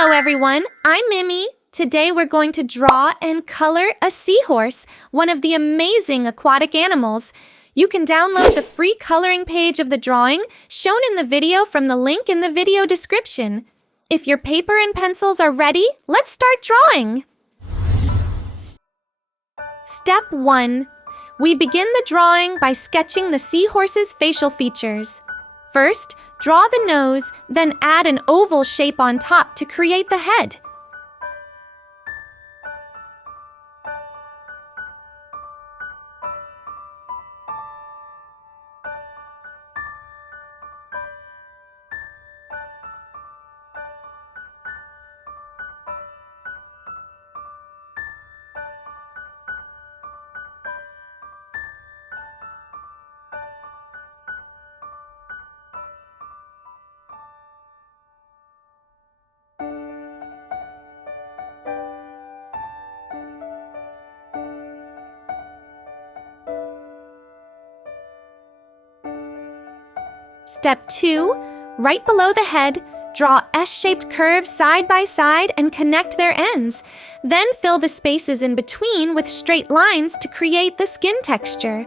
Hello everyone, I'm Mimi. Today we're going to draw and color a seahorse, one of the amazing aquatic animals. You can download the free coloring page of the drawing shown in the video from the link in the video description. If your paper and pencils are ready, let's start drawing. Step 1. We begin the drawing by sketching the seahorse's facial features. First, draw the nose, then add an oval shape on top to create the head. Step 2. Right below the head, draw S-shaped curves side by side and connect their ends. Then fill the spaces in between with straight lines to create the skin texture.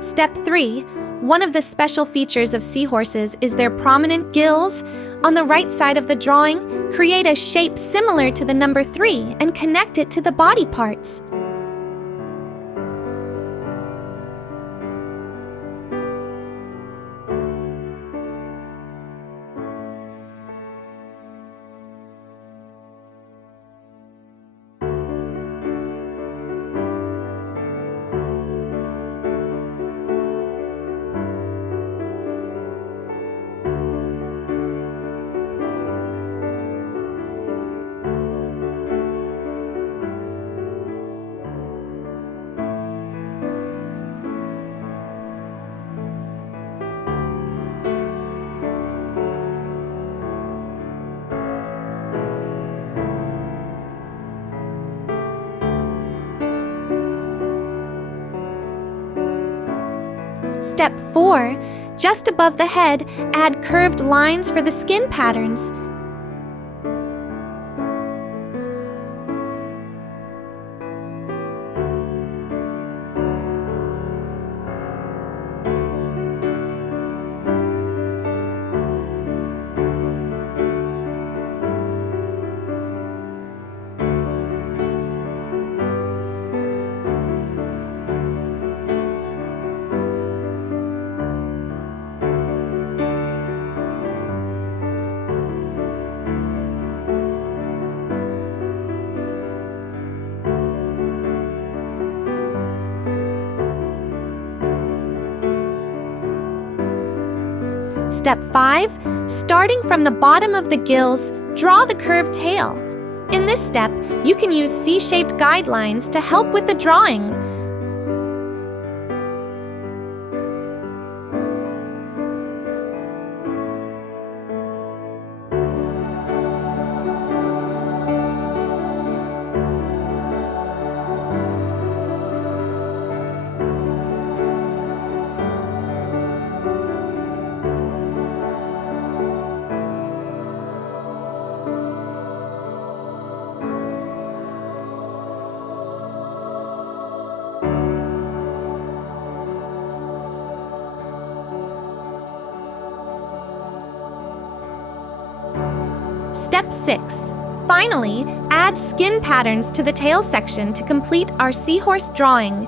Step 3. One of the special features of seahorses is their prominent gills. On the right side of the drawing, create a shape similar to the number 3 and connect it to the body parts. Step 4. Just above the head, add curved lines for the skin patterns. Step 5. Starting from the bottom of the gills, draw the curved tail. In this step, you can use C-shaped guidelines to help with the drawing. Step 6. Finally, add skin patterns to the tail section to complete our seahorse drawing.